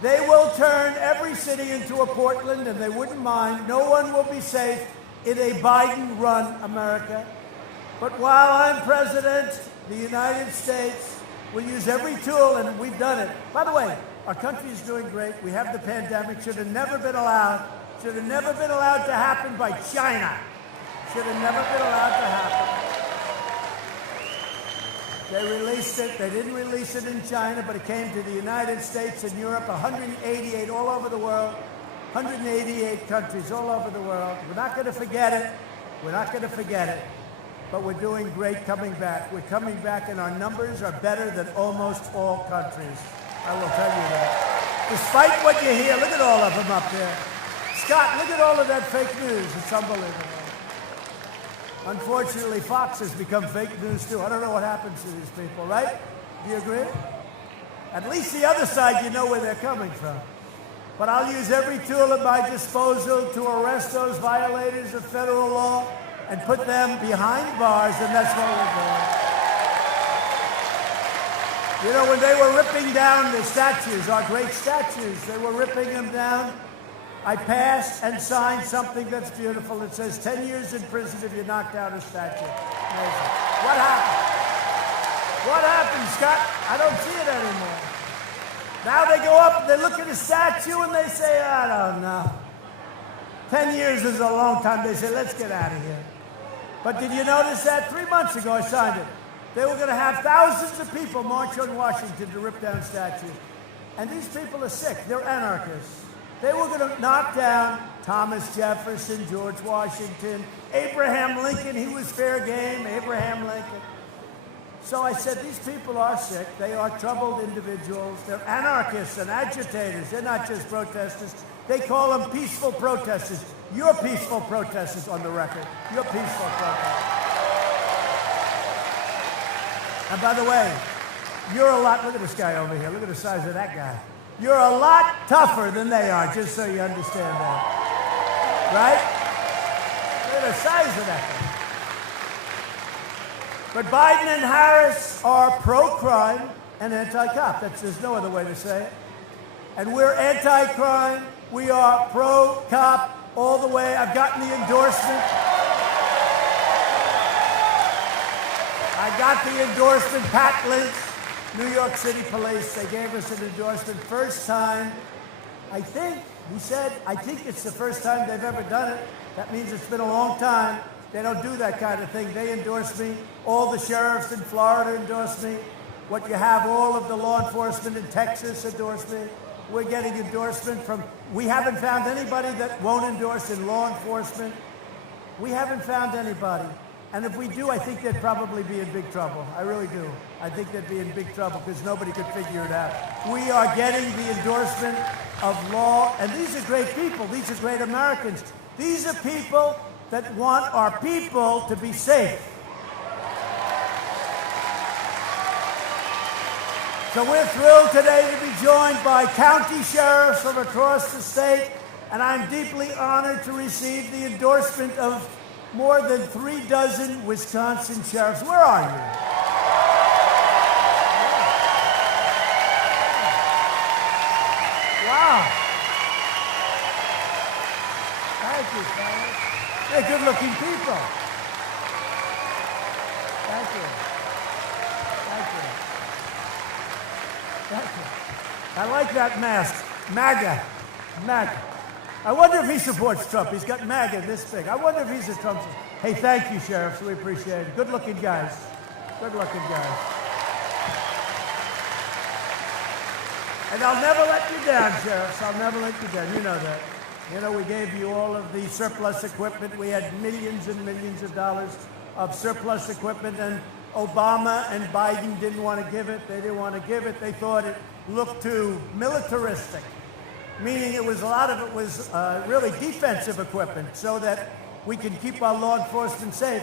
They will turn every city into a Portland, and they wouldn't mind. No one will be safe in a Biden-run America. But while I'm president, the United States will use every tool, and we've done it. By the way, our country is doing great. We have the pandemic. Should have never been allowed to happen by China. Should have never been allowed to happen. They released it. They didn't release it in China, but it came to the United States and Europe, 188 all over the world, 188 countries all over the world. We're not going to forget it. We're not going to forget it. But we're doing great coming back. We're coming back, and our numbers are better than almost all countries. I will tell you that. Despite what you hear, look at all of them up there. Scott, look at all of that fake news. It's unbelievable. Unfortunately, Fox has become fake news, too. I don't know what happens to these people, right? Do you agree? At least the other side, you know where they're coming from. But I'll use every tool at my disposal to arrest those violators of federal law and put them behind bars, and that's what we're doing. You know, when they were ripping down the statues, our great statues, they were ripping them down. I passed and signed something that's beautiful. It says 10 years in prison if you knock down a statue. Amazing. What happened? What happened, Scott? I don't see it anymore. Now they go up, they look at a statue, and they say, I don't know. 10 years is a long time. They say, let's get out of here. But did you notice that? 3 months ago, I signed it. They were going to have thousands of people march on Washington to rip down statues. And these people are sick. They're anarchists. They were going to knock down Thomas Jefferson, George Washington, Abraham Lincoln. He was fair game, Abraham Lincoln. So I said, these people are sick. They are troubled individuals. They're anarchists and agitators. They're not just protesters. They call them peaceful protesters. You're peaceful protesters on the record. You're peaceful protesters. And by the way, you're a lot, look at this guy over here. Look at the size of that guy. You're a lot tougher than they are, just so you understand that. Right? Look at the size of that thing. But Biden and Harris are pro-crime and anti-cop. There's no other way to say it. And we're anti-crime. We are pro-cop all the way. I've gotten the endorsement. I got the endorsement. Pat Lynch, New York City Police, they gave us an endorsement. First time, I think, he said, I think it's the first time they've ever done it. That means it's been a long time. They don't do that kind of thing. They endorse me. All the sheriffs in Florida endorse me. What you have, all of the law enforcement in Texas endorse me. We're getting endorsement from, we haven't found anybody that won't endorse in law enforcement. We haven't found anybody. And if we do, I think they'd probably be in big trouble. I really do. I think they'd be in big trouble because nobody could figure it out. We are getting the endorsement of law. And these are great people. These are great Americans. These are people that want our people to be safe. So we're thrilled today to be joined by county sheriffs from across the state, and I'm deeply honored to receive the endorsement of more than 36 Wisconsin sheriffs. Where are you? Wow. Thank you, fellas. They're good-looking people. Thank you. Thank you. Thank you. I like that mask. MAGA. MAGA. I wonder if he supports Trump. He's got MAGA this big. I wonder if he's a Trump. Hey, thank you, sheriffs. We appreciate it. Good-looking guys. Good-looking guys. And I'll never let you down, sheriffs. I'll never let you down. You know that. You know, we gave you all of the surplus equipment. We had millions and millions of dollars of surplus equipment, and Obama and Biden didn't want to give it. They didn't want to give it. They thought it looked too militaristic, meaning a lot of it was really defensive equipment so that we can keep our law enforcement safe.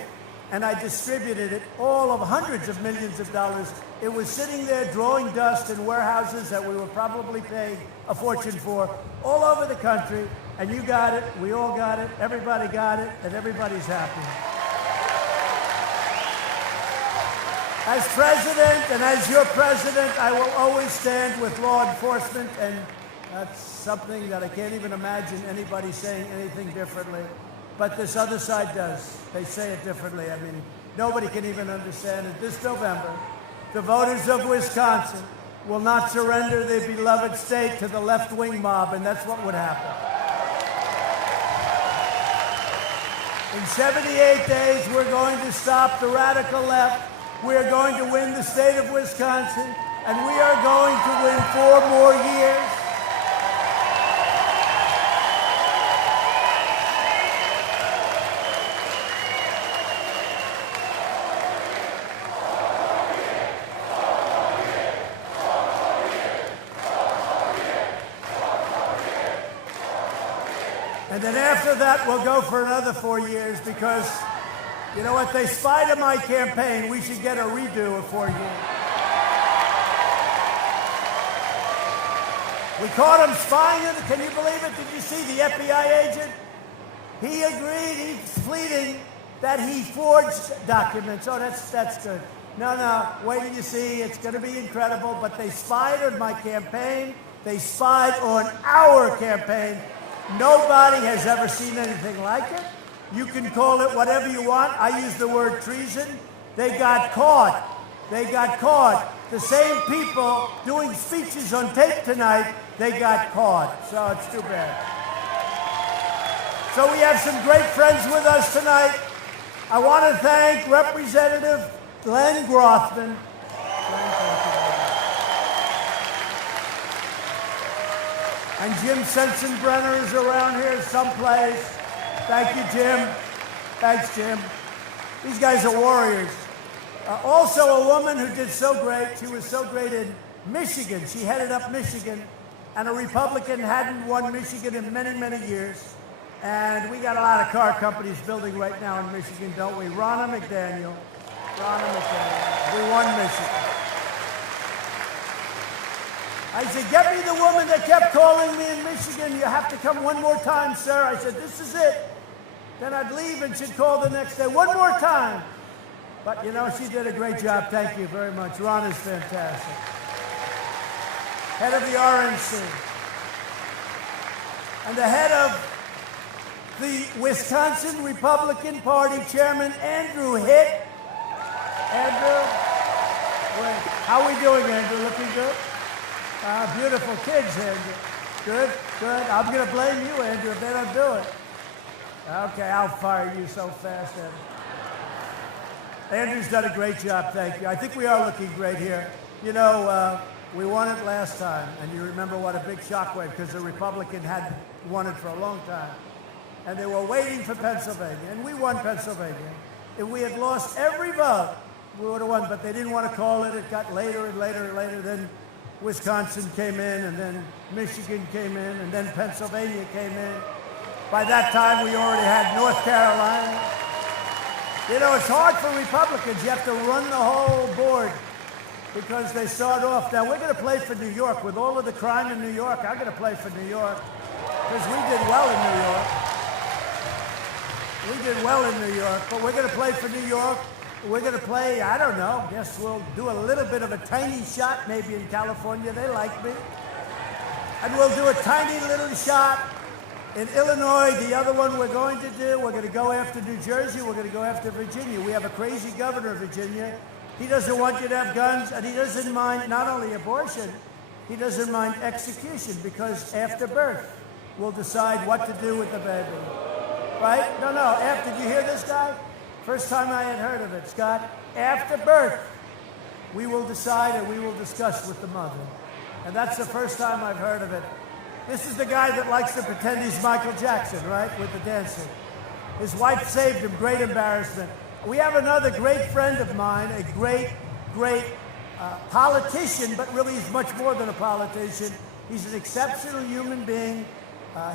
And I distributed it, all of hundreds of millions of dollars. It was sitting there drawing dust in warehouses that we were probably paying a fortune for all over the country. And you got it, we all got it, everybody got it, and everybody's happy. As president and as your president, I will always stand with law enforcement, and That's something that I can't even imagine anybody saying anything differently. But this other side does. They say it differently. I mean, nobody can even understand it. This November, the voters of Wisconsin will not surrender their beloved state to the left-wing mob, and that's what would happen. In 78 days, we're going to stop the radical left. We are going to win the state of Wisconsin, and we are going to win 4 more years. And then after that, we'll go for another 4 years because, you know what, they spied on my campaign. We should get a redo of 4 years. We caught him spying on it. Can you believe it? Did you see the FBI agent? He agreed, he's pleading that he forged documents. Oh, that's good. No, wait till you see. It's going to be incredible. But they spied on my campaign. They spied on our campaign. Nobody has ever seen anything like it. You can call it whatever you want. I use the word treason. They got caught. They got caught. The same people doing speeches on tape tonight, they got caught. So it's too bad. So we have some great friends with us tonight. I want to thank Representative Glenn Grothman. And Jim Sensenbrenner is around here someplace. Thank you, Jim. Thanks, Jim. These guys are warriors. Also, a woman who did so great. She was so great in Michigan. She headed up Michigan, and a Republican hadn't won Michigan in many, many years. And we got a lot of car companies building right now in Michigan, don't we? Ronna McDaniel. Ronna McDaniel. We won Michigan. I said, get me the woman that kept calling me in Michigan. You have to come one more time, sir. I said, this is it. Then I'd leave and she'd call the next day. One more time. But, you know, she did a great job. Thank you very much. Ron is fantastic. Head of the RNC. And the head of the Wisconsin Republican Party, Chairman Andrew Hitt. Andrew, how are we doing, Andrew? Looking good? Beautiful kids, Andrew. Good. I'm going to blame you, Andrew, if they don't do it. Okay, I'll fire you so fast, Andrew. Andrew's done a great job, thank you. I think we are looking great here. You know, we won it last time, and you remember what a big shockwave, because the Republican had won it for a long time. And they were waiting for Pennsylvania, and we won Pennsylvania. If we had lost every vote, we would have won, but they didn't want to call it. It got later and later and later. Then Wisconsin came in, and then Michigan came in, and then Pennsylvania came in. By that time, we already had North Carolina. You know, it's hard for Republicans. You have to run the whole board because they start off. Now, we're going to play for New York. With all of the crime in New York, I'm going to play for New York because we did well in New York. We did well in New York, but we're going to play for New York. We're going to play, I don't know, guess we'll do a little bit of a tiny shot maybe in California. They like me. And we'll do a tiny little shot in Illinois. The other one we're going to do, we're going to go after New Jersey. We're going to go after Virginia. We have a crazy governor of Virginia. He doesn't want you to have guns, and he doesn't mind not only abortion, he doesn't mind execution, because after birth, we'll decide what to do with the baby. Right? No. Did you hear this guy? First time I had heard of it, Scott. After birth, we will decide and we will discuss with the mother. And that's the first time I've heard of it. This is the guy that likes to pretend he's Michael Jackson, right, with the dancing. His wife saved him, great embarrassment. We have another great friend of mine, a great politician, but really he's much more than a politician. He's an exceptional human being.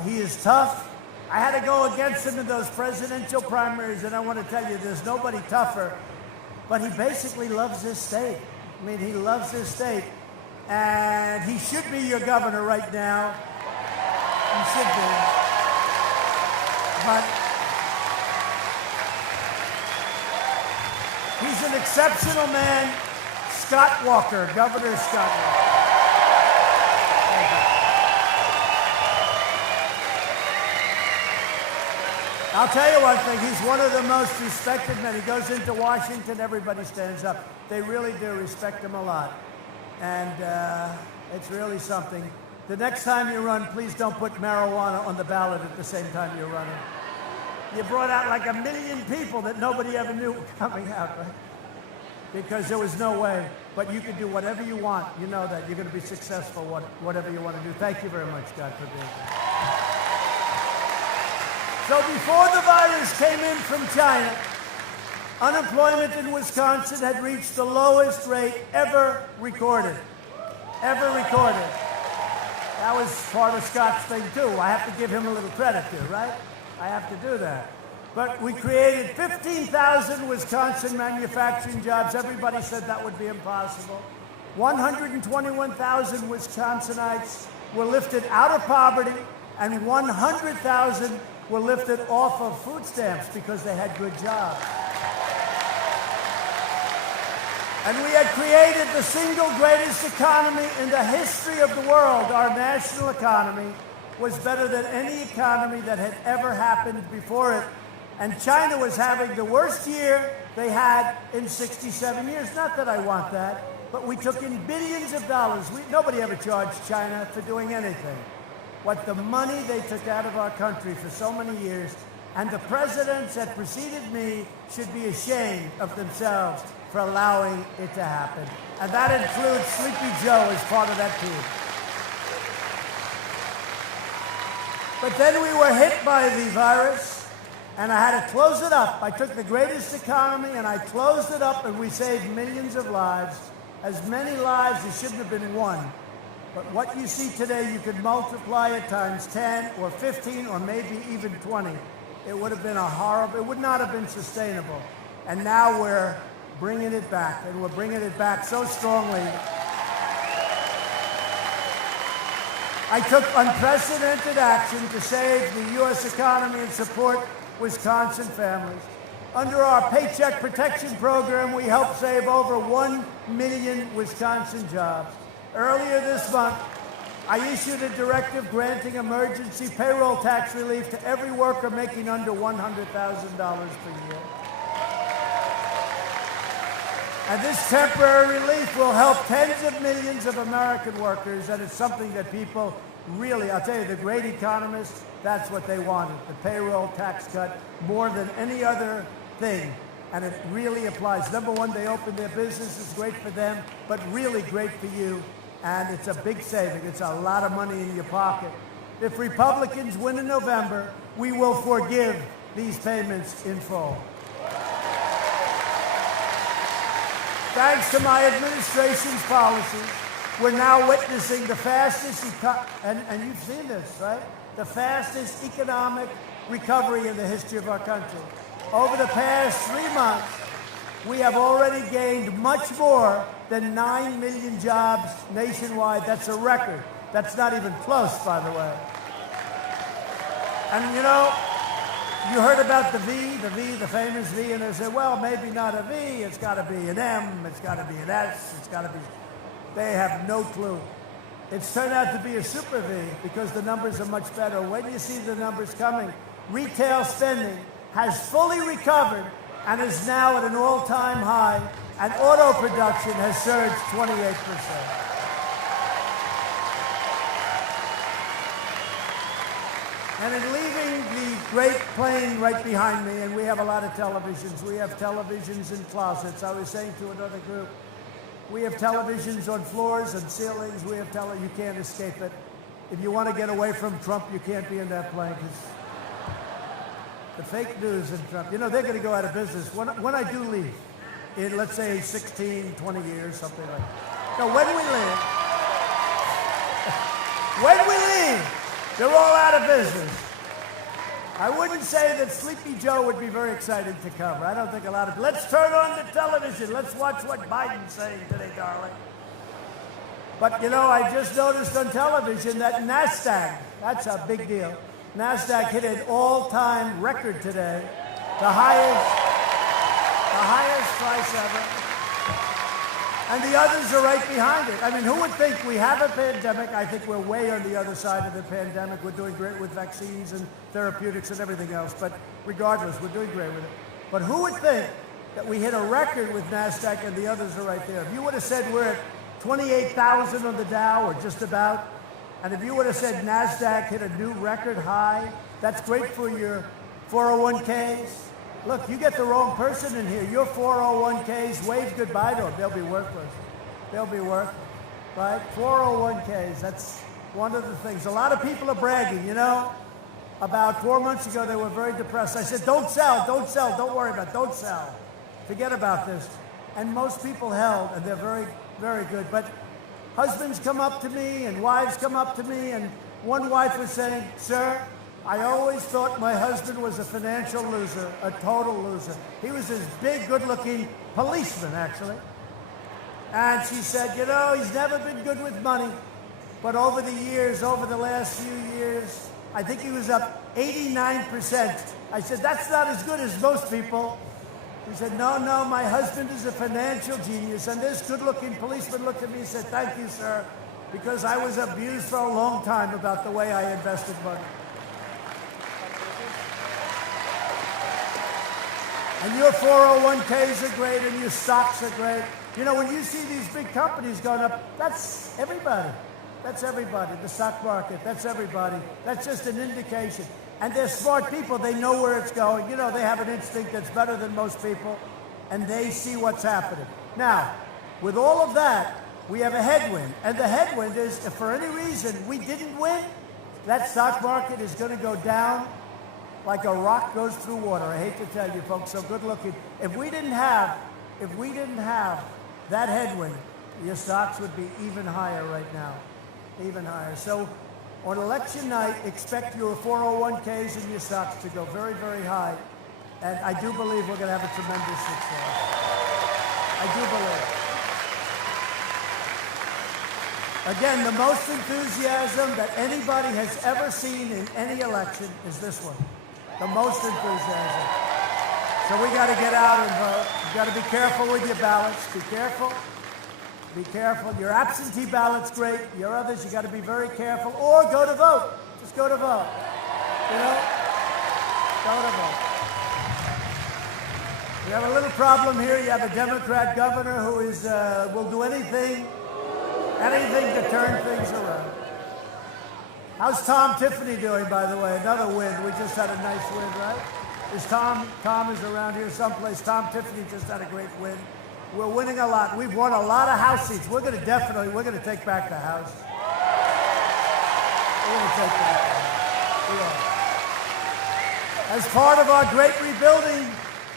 He is tough. I had to go against him in those presidential primaries, and I want to tell you, there's nobody tougher. But he basically loves this state. I mean, he loves this state. And he should be your governor right now. He should be. But he's an exceptional man. Scott Walker, Governor Scott Walker. I'll tell you one thing, he's one of the most respected men. He goes into Washington, everybody stands up. They really do respect him a lot. And it's really something. The next time you run, please don't put marijuana on the ballot at the same time you're running. You brought out like 1 million people that nobody ever knew were coming out, right? Because there was no way. But you can do whatever you want. You know that. You're going to be successful, whatever you want to do. Thank you very much, God, for being here. So before the virus came in from China, unemployment in Wisconsin had reached the lowest rate ever recorded. Ever recorded. That was part of Scott's thing, too. I have to give him a little credit, too, right? I have to do that. But we created 15,000 Wisconsin manufacturing jobs. Everybody said that would be impossible. 121,000 Wisconsinites were lifted out of poverty, and 100,000 were lifted off of food stamps because they had good jobs. And we had created the single greatest economy in the history of the world. Our national economy was better than any economy that had ever happened before it. And China was having the worst year they had in 67 years. Not that I want that, but we took in billions of dollars. Nobody ever charged China for doing anything. What the money they took out of our country for so many years, and the presidents that preceded me should be ashamed of themselves for allowing it to happen. And that includes Sleepy Joe as part of that team. But then we were hit by the virus, and I had to close it up. I took the greatest economy, and I closed it up, and we saved millions of lives. As many lives as shouldn't have been won. But what you see today, you could multiply it times 10 or 15 or maybe even 20. It would have been it would not have been sustainable. And now we're bringing it back, and we're bringing it back so strongly. I took unprecedented action to save the U.S. economy and support Wisconsin families. Under our Paycheck Protection Program, we helped save over 1 million Wisconsin jobs. Earlier this month, I issued a directive granting emergency payroll tax relief to every worker making under $100,000 per year. And this temporary relief will help tens of millions of American workers, and it's something that people really, I'll tell you, the great economists, that's what they wanted, the payroll tax cut, more than any other thing. And it really applies. Number one, they opened their business, it's great for them, but really great for you. And it's a big saving. It's a lot of money in your pocket. If Republicans win in November, we will forgive these payments in full. Thanks to my administration's policies, we're now witnessing the fastest, and you've seen this, right? The fastest economic recovery in the history of our country. Over the past 3 months, we have already gained much more than 9 million jobs nationwide. That's a record. That's not even close, by the way. And you know, you heard about the famous V, and they said, well, maybe not a V, it's got to be an M, it's got to be an S, it's got to be... They have no clue. It's turned out to be a super V because the numbers are much better. When you see the numbers coming, retail spending has fully recovered and is now at an all-time high, and auto production has surged 28%. And in leaving the great plane right behind me, and we have a lot of televisions. We have televisions in closets. I was saying to another group, we have televisions on floors and ceilings. We have you can't escape it. If you want to get away from Trump, you can't be in that plane. The fake news and Trump, you know, they're going to go out of business. When I do leave, in let's say 16, 20 years, something like that. So when we leave, they're all out of business. I wouldn't say that Sleepy Joe would be very excited to cover. I don't think a lot of... Let's turn on the television. Let's watch what Biden's saying today, darling. But, you know, I just noticed on television that NASDAQ, that's a big deal. NASDAQ hit an all-time record today, the highest price ever. And the others are right behind it. I mean, who would think we have a pandemic? I think we're way on the other side of the pandemic. We're doing great with vaccines and therapeutics and everything else. But regardless, we're doing great with it. But who would think that we hit a record with NASDAQ and the others are right there? If you would have said we're at 28,000 on the Dow, or just about, and if you would have said NASDAQ hit a new record high, that's great for your 401ks. Look, you get the wrong person in here. Your 401ks, wave goodbye to them. They'll be worthless. They'll be worthless, right? 401ks, that's one of the things. A lot of people are bragging, you know. About 4 months ago, they were very depressed. I said, don't sell, don't worry about it, don't sell. Forget about this. And most people held, and they're very, very good. But husbands come up to me, and wives come up to me, and one wife was saying, sir, I always thought my husband was a financial loser, a total loser. He was this big, good-looking policeman, actually. And she said, you know, he's never been good with money. But over the years, over the last few years, I think he was up 89%. I said, that's not as good as most people. He said, no, my husband is a financial genius. And this good-looking policeman looked at me and said, thank you, sir, because I was abused for a long time about the way I invested money. And your 401ks are great, and your stocks are great. You know, when you see these big companies going up, that's everybody. That's everybody. The stock market, that's everybody. That's just an indication. And they're smart people. They know where it's going. You know, they have an instinct that's better than most people, and they see what's happening. Now, with all of that, we have a headwind. And the headwind is, if for any reason we didn't win, that stock market is going to go down like a rock goes through water. I hate to tell you, folks, so good looking. If we didn't have that headwind, your stocks would be even higher right now, even higher. So on election night, expect your 401ks and your stocks to go very, very high. And I do believe we're going to have a tremendous success. I do believe. Again, the most enthusiasm that anybody has ever seen in any election is this one. The most enthusiasm. So we got to get out and vote. You got to be careful with your ballots. Be careful. Be careful. Your absentee ballot's great. Your others, you got to be very careful. Or go to vote. Just go to vote. You know? Go to vote. We have a little problem here. You have a Democrat governor who is will do anything to turn things around. How's Tom Tiffany doing, by the way? Another win. We just had a nice win, right? Is Tom is around here someplace. Tom Tiffany just had a great win. We're winning a lot. We've won a lot of House seats. We're going to take back the House. We're going to take back the House. We are. As part of our great rebuilding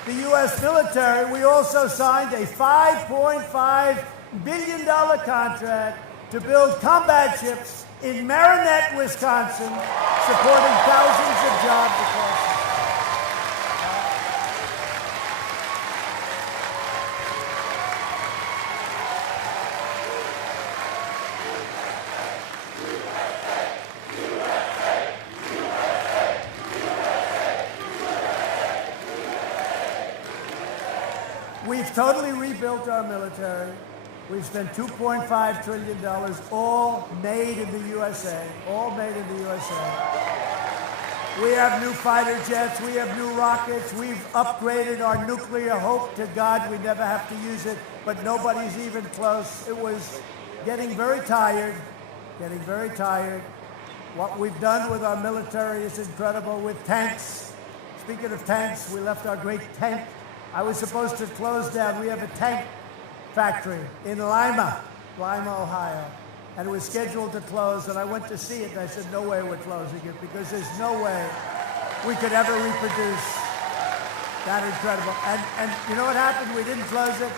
the U.S. military, we also signed a $5.5 billion contract to build combat ships in Marinette, Wisconsin, supporting thousands of jobs across the We've totally rebuilt our military. We've spent $2.5 trillion, all made in the USA, all made in the USA. We have new fighter jets, we have new rockets, we've upgraded our nuclear. Hope to God we never have to use it, but nobody's even close. It was getting very tired, What we've done with our military is incredible with tanks. Speaking of tanks, we left our great tank. I was supposed to close down. We have a tank factory in Lima, Ohio, and it was scheduled to close, and I went to see it, and I said, no way we're closing it, because there's no way we could ever reproduce that incredible. And you know what happened? We didn't close it,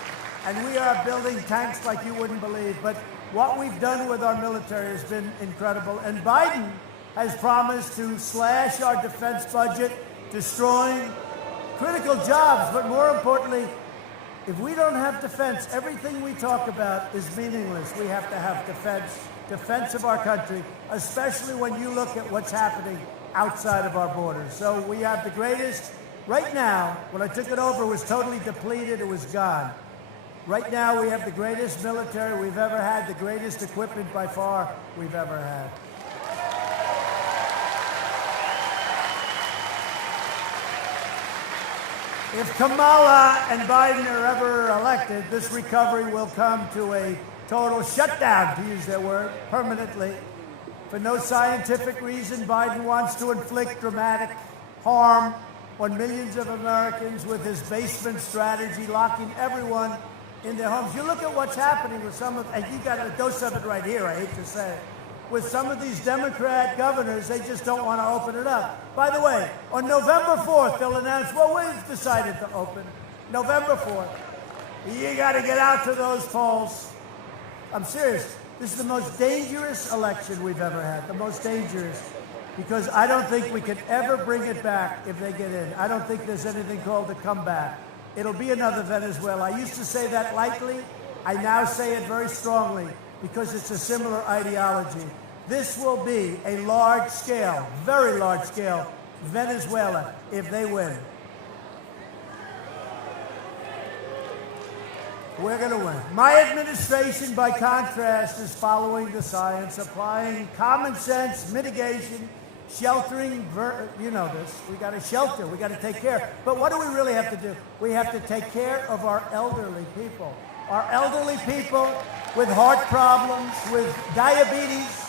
and we are building tanks like you wouldn't believe, but what we've done with our military has been incredible, and Biden has promised to slash our defense budget, destroying critical jobs, but more importantly, if we don't have defense, everything we talk about is meaningless. We have to have defense of our country, especially when you look at what's happening outside of our borders. So we have the greatest, right now, when I took it over, it was totally depleted, it was gone. Right now, we have the greatest military we've ever had, the greatest equipment by far we've ever had. If Kamala and Biden are ever elected, this recovery will come to a total shutdown, to use their word, permanently. For no scientific reason, Biden wants to inflict dramatic harm on millions of Americans with his basement strategy, locking everyone in their homes. You look at what's happening with some of, and you got a dose of it right here, I hate to say it. With some of these Democrat governors, they just don't want to open it up. By the way, on November 4th, they'll announce, well, we've decided to open. November 4th. You got to get out to those polls. I'm serious. This is the most dangerous election we've ever had, the most dangerous, because I don't think we can ever bring it back if they get in. I don't think there's anything called a comeback. It'll be another Venezuela. I used to say that lightly. I now say it very strongly because it's a similar ideology. This will be a large-scale, very large-scale Venezuela if they win. We're going to win. My administration, by contrast, is following the science, applying common sense, mitigation, sheltering. You know this. We got to shelter. We got to take care. But what do we really have to do? We have to take care of our elderly people. Our elderly people with heart problems, with diabetes.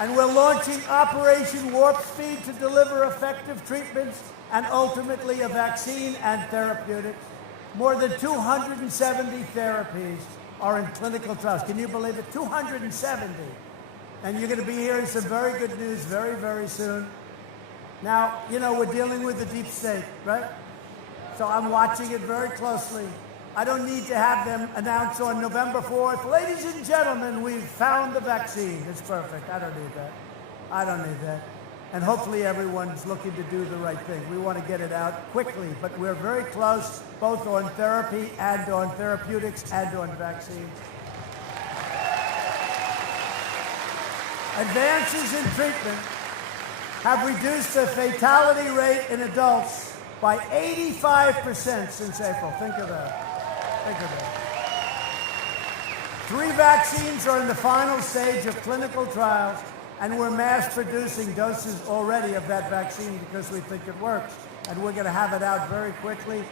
And we're launching Operation Warp Speed to deliver effective treatments and ultimately a vaccine and therapeutics. More than 270 therapies are in clinical trials. Can you believe it? 270. And you're going to be hearing some very good news very, very soon. Now, you know, we're dealing with the deep state, right? So I'm watching it very closely. I don't need to have them announce on November 4th, ladies and gentlemen, we've found the vaccine. It's perfect. I don't need that. I don't need that. And hopefully everyone's looking to do the right thing. We want to get it out quickly, but we're very close, both on therapy and on therapeutics and on vaccines. Advances in treatment have reduced the fatality rate in adults by 85% since April. Think of that. Think of that. 3 vaccines are in the final stage of clinical trials, and we're mass producing doses already of that vaccine because we think it works. And we're going to have it out very quickly.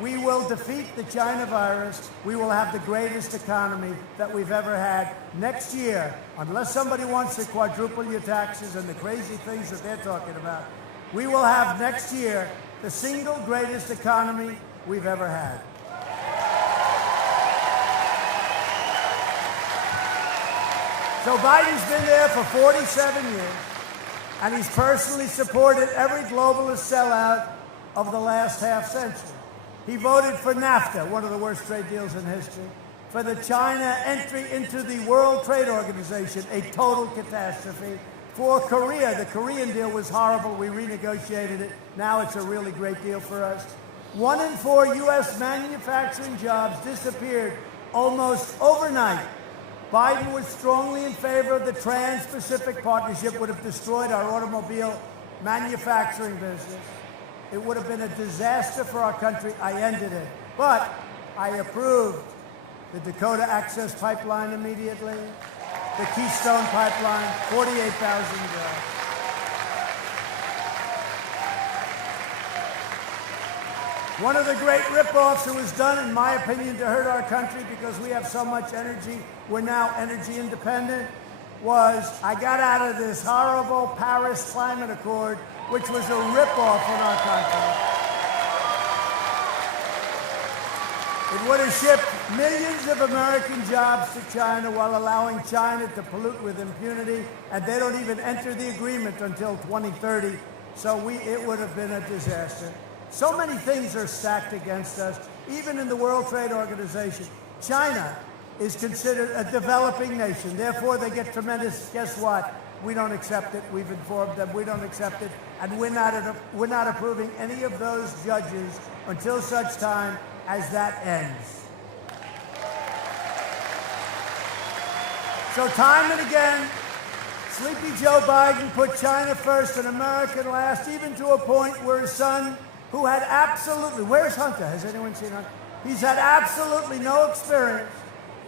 We will defeat the China virus. We will have the greatest economy that we've ever had. Next year, unless somebody wants to quadruple your taxes and the crazy things that they're talking about, we will have next year the single greatest economy we've ever had. So Biden's been there for 47 years, and he's personally supported every globalist sellout of the last half century. He voted for NAFTA, one of the worst trade deals in history, for the China entry into the World Trade Organization, a total catastrophe, for Korea. The Korean deal was horrible. We renegotiated it. Now it's a really great deal for us. 1 in 4 U.S. manufacturing jobs disappeared almost overnight. Biden was strongly in favor of the Trans-Pacific Partnership, would have destroyed our automobile manufacturing business. It would have been a disaster for our country. I ended it. But I approved the Dakota Access Pipeline immediately, the Keystone Pipeline, 48,000 jobs. One of the great ripoffs that was done, in my opinion, to hurt our country because we have so much energy, we're now energy independent, was I got out of this horrible Paris Climate Accord, which was a ripoff on our country. It would have shipped millions of American jobs to China while allowing China to pollute with impunity, and they don't even enter the agreement until 2030, so it would have been a disaster. So many things are stacked against us, even in the World Trade Organization. China is considered a developing nation. Therefore, they get tremendous, guess what? We don't accept it. We've informed them we don't accept it. And we're not approving any of those judges until such time as that ends. So time and again, sleepy Joe Biden put China first and America last, even to a point where his son, who had absolutely, where's Hunter? Has anyone seen Hunter? He's had absolutely no experience.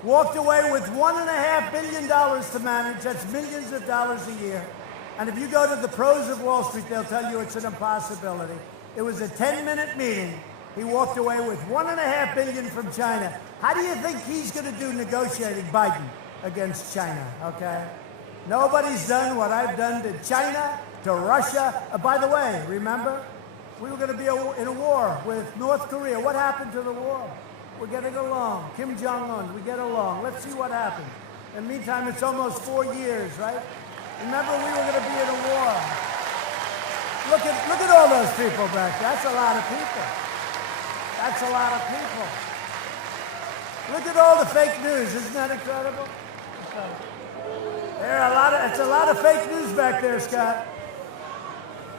Walked away with $1.5 billion to manage. That's millions of dollars a year. And if you go to the pros of Wall Street, they'll tell you it's an impossibility. It was a 10-minute meeting. He walked away with $1.5 billion from China. How do you think he's going to do negotiating, Biden, against China, okay? Nobody's done what I've done to China, to Russia. By the way, remember? We were going to be in a war with North Korea. What happened to the war? We're getting along. Kim Jong-un, we get along. Let's see what happens. In the meantime, it's almost 4 years, right? Remember, we were going to be in a war. Look at all those people back there. That's a lot of people. That's a lot of people. Look at all the fake news. Isn't that incredible? It's a lot of fake news back there, Scott.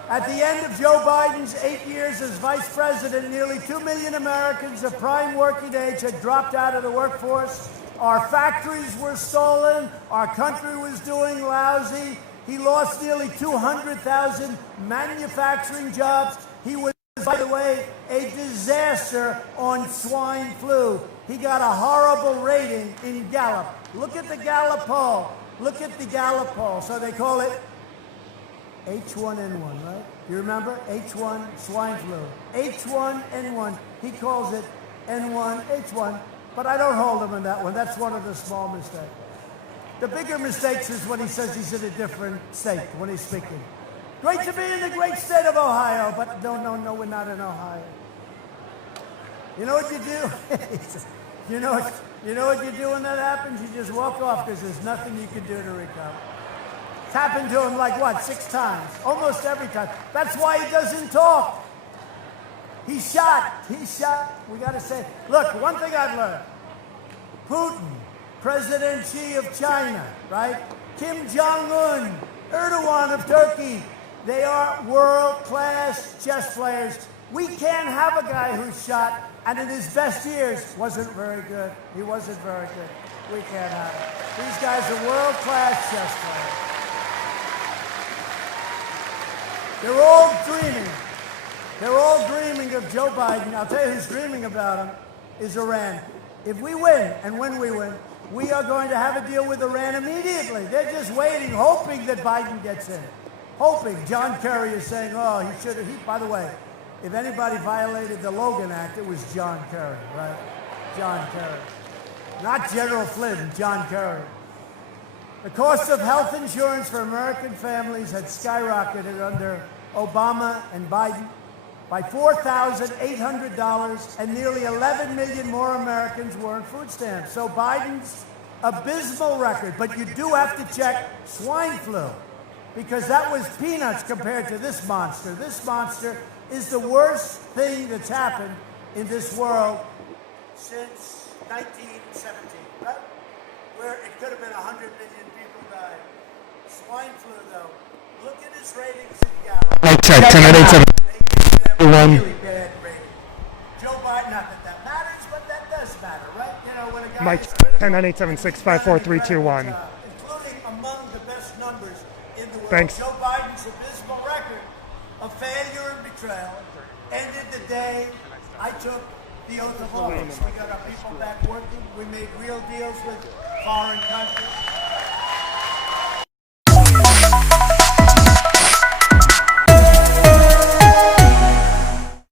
At the end of Joe Biden's 8 years as vice president, nearly 2 million Americans of prime working age had dropped out of the workforce. Our factories were stolen. Our country was doing lousy. He lost nearly 200,000 manufacturing jobs. He was, by the way, a disaster on swine flu. He got a horrible rating in Gallup. Look at the Gallup poll. Look at the Gallup poll. So they call it H1N1, right? You remember? H1, swine flu. H1N1. He calls it N1, H1. But I don't hold him in that one. That's one of the small mistakes. The bigger mistakes is when he says he's in a different state, when he's speaking. Great to be in the great state of Ohio, but no, we're not in Ohio. You know what you do? you know what you do when that happens? You just walk off because there's nothing you can do to recover. It's happened to him like, what, 6 times? Almost every time. That's why he doesn't talk. He's shot. We got to say, look, one thing I've learned. Putin, President Xi of China, right? Kim Jong-un, Erdogan of Turkey. They are world-class chess players. We can't have a guy who's shot and in his best years wasn't very good. He wasn't very good. We can't have it. These guys are world-class chess players. They're all dreaming. They're all dreaming of Joe Biden. I'll tell you who's dreaming about him is Iran. If we win, and when we win, we are going to have a deal with Iran immediately. They're just waiting, hoping that Biden gets in. Hoping. John Kerry is saying, oh, he should have. By the way, if anybody violated the Logan Act, it was John Kerry, right? John Kerry. Not General Flynn, John Kerry. The cost of health insurance for American families had skyrocketed under Obama and Biden by $4,800, and nearly 11 million more Americans were on food stamps. So Biden's abysmal record, but you do have to check swine flu, because that was peanuts compared to this monster. This monster is the worst thing that's happened in this world since 1917, right? Where it could have been 100 million people died. Swine flu, though, look at his ratings in Gallup. Mic check, 10 at 8, 7. Really bad rating. Joe Biden, not that that matters, but that does matter, right? You know, when a guy Mike, is critical, 10 at 8, 7, 6, 5, 4, 3, 2, 1. Including among the best numbers in the world. Thanks. Joe Biden's abysmal record of failure and betrayal ended the day I took the oath of office. We got our people back working. We made real deals with foreign countries.